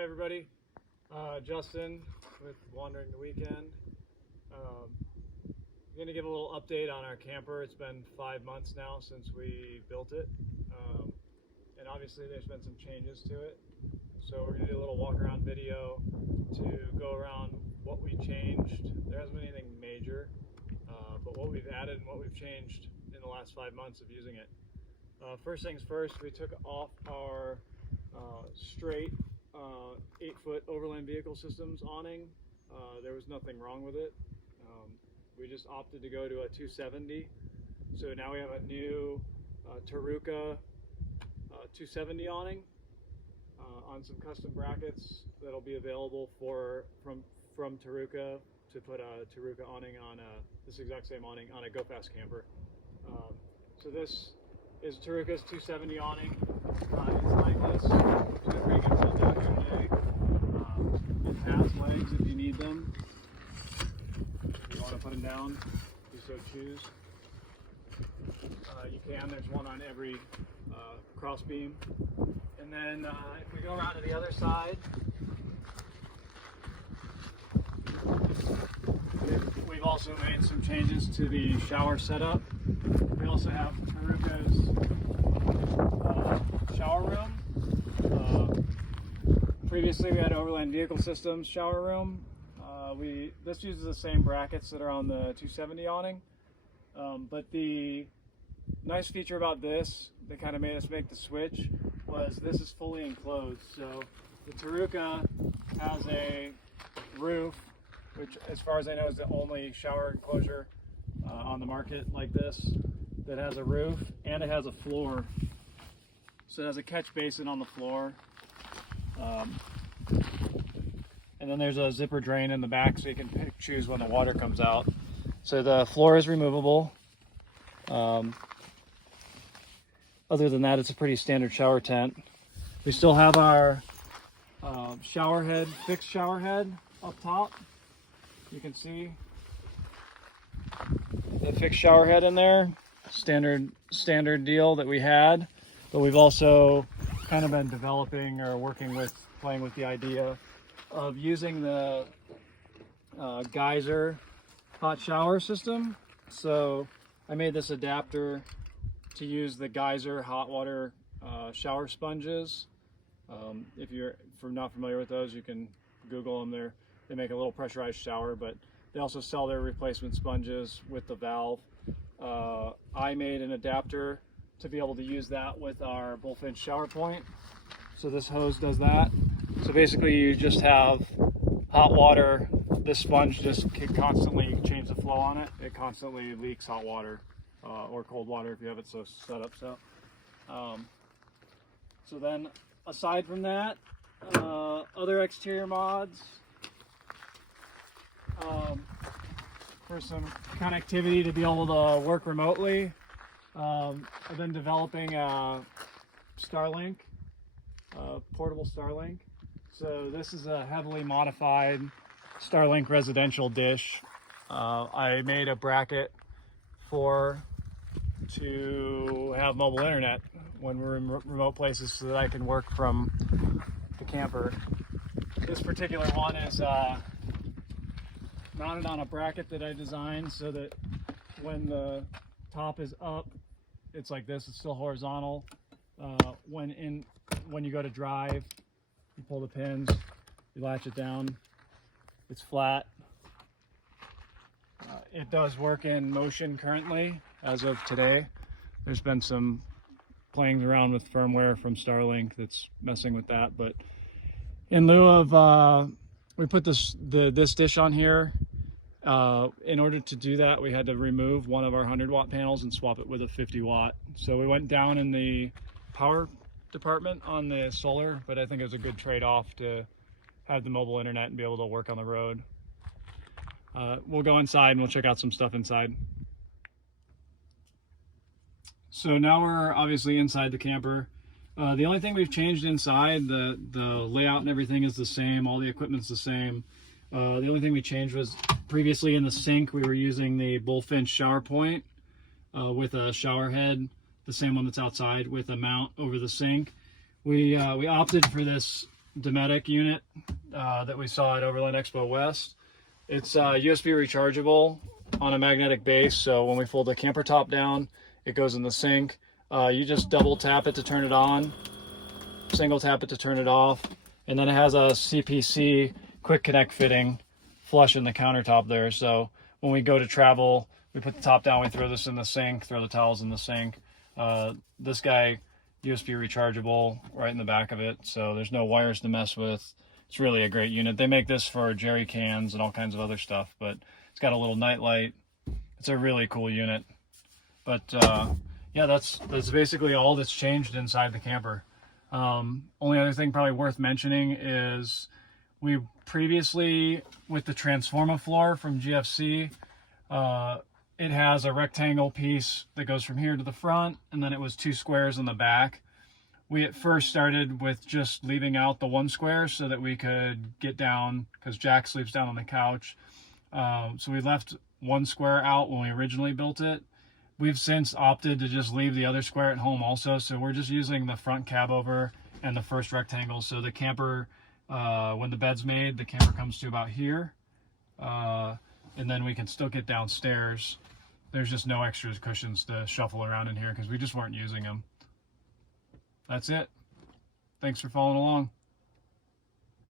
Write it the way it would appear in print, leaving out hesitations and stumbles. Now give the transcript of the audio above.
Hi everybody, Justin with Wandering the Weekend. I'm going to give a little update on our camper. It's been 5 months now since we built it, and obviously there's been some changes to it. So we're going to do a little walk around video to go around what we changed. There hasn't been anything major, but what we've added and what we've changed in the last 5 months of using it. First things first, we took off our straight 8-foot overland vehicle systems awning. There was nothing wrong with it. We just opted to go to a 270. So now we have a new Taruka 270 awning on some custom brackets that'll be available from Taruka to put a Taruka awning on this exact same awning on a Go Fast camper. So this is Taruka's 270 awning. It's legless, which is a pretty good tilt down here today. It has legs if you need them. If you want to put them down, if you so choose. You can. There's one on every cross beam. And then if we go around to the other side, we've also made some changes to the shower setup. We also have Taruka's shower room. Previously we had Overland Vehicle Systems shower room. This uses the same brackets that are on the 270 awning, but the nice feature about this that kind of made us make the switch was this is fully enclosed. So the Taruka has a roof, which as far as I know is the only shower enclosure on the market like this that has a roof, and it has a floor. So it has a catch basin on the floor, and then there's a zipper drain in the back so you can choose when the water comes out. So the floor is removable. Other than that, it's a pretty standard shower tent. We still have our shower head, fixed shower head up top. You can see the fixed shower head in there. Standard deal that we had, but we've also kind of been developing or playing with the idea of using the geyser hot shower system. So I made this adapter to use the geyser hot water shower sponges. If you're not familiar with those, you can Google them. They make a little pressurized shower, but they also sell their replacement sponges with the valve. I made an adapter to be able to use that with our bullfinch shower point. So this hose does that. So basically you just have hot water. This sponge just can constantly change the flow on it. It constantly leaks hot water or cold water if you have it so set up so. So then aside from that, other exterior mods. For some connectivity to be able to work remotely. I've been developing a Starlink, portable Starlink. So this is a heavily modified Starlink residential dish. I made a bracket to have mobile internet when we're in remote places so that I can work from the camper. This particular one is mounted on a bracket that I designed so that when the top is up, it's like this, it's still horizontal. When you go to drive, you pull the pins, you latch it down, it's flat. It does work in motion currently as of today. There's been some playing around with firmware from Starlink that's messing with that, but in lieu of we put this dish on here. In order to do that, we had to remove one of our 100-watt panels and swap it with a 50-watt. So we went down in the power department on the solar, but I think it was a good trade-off to have the mobile internet and be able to work on the road. We'll go inside and we'll check out some stuff inside. So now we're obviously inside the camper. The only thing we've changed inside, the layout and everything is the same, all the equipment's the same. The only thing we changed was previously in the sink we were using the bullfinch shower point with a shower head, the same one that's outside with a mount over the sink. We opted for this Dometic unit that we saw at Overland Expo West. It's USB rechargeable on a magnetic base, so when we fold the camper top down, it goes in the sink. You just double tap it to turn it on, single tap it to turn it off, and then it has a CPC quick connect fitting flush in the countertop there. So when we go to travel, we put the top down, we throw this in the sink, throw the towels in the sink. This guy, USB rechargeable right in the back of it, so there's no wires to mess with. It's really a great unit. They make this for jerry cans and all kinds of other stuff, but it's got a little night light. It's a really cool unit. But yeah, that's basically all that's changed inside the camper. Only other thing probably worth mentioning is we previously, with the Transforma floor from GFC, it has a rectangle piece that goes from here to the front, and then it was 2 squares in the back. We at first started with just leaving out the 1 square so that we could get down, because Jack sleeps down on the couch. So we left 1 square out when we originally built it. We've since opted to just leave the other square at home also, so we're just using the front cab over and the first rectangle. So the camper, when the bed's made, the camper comes to about here, and then we can still get downstairs. There's just no extra cushions to shuffle around in here because we just weren't using them. That's it. Thanks for following along.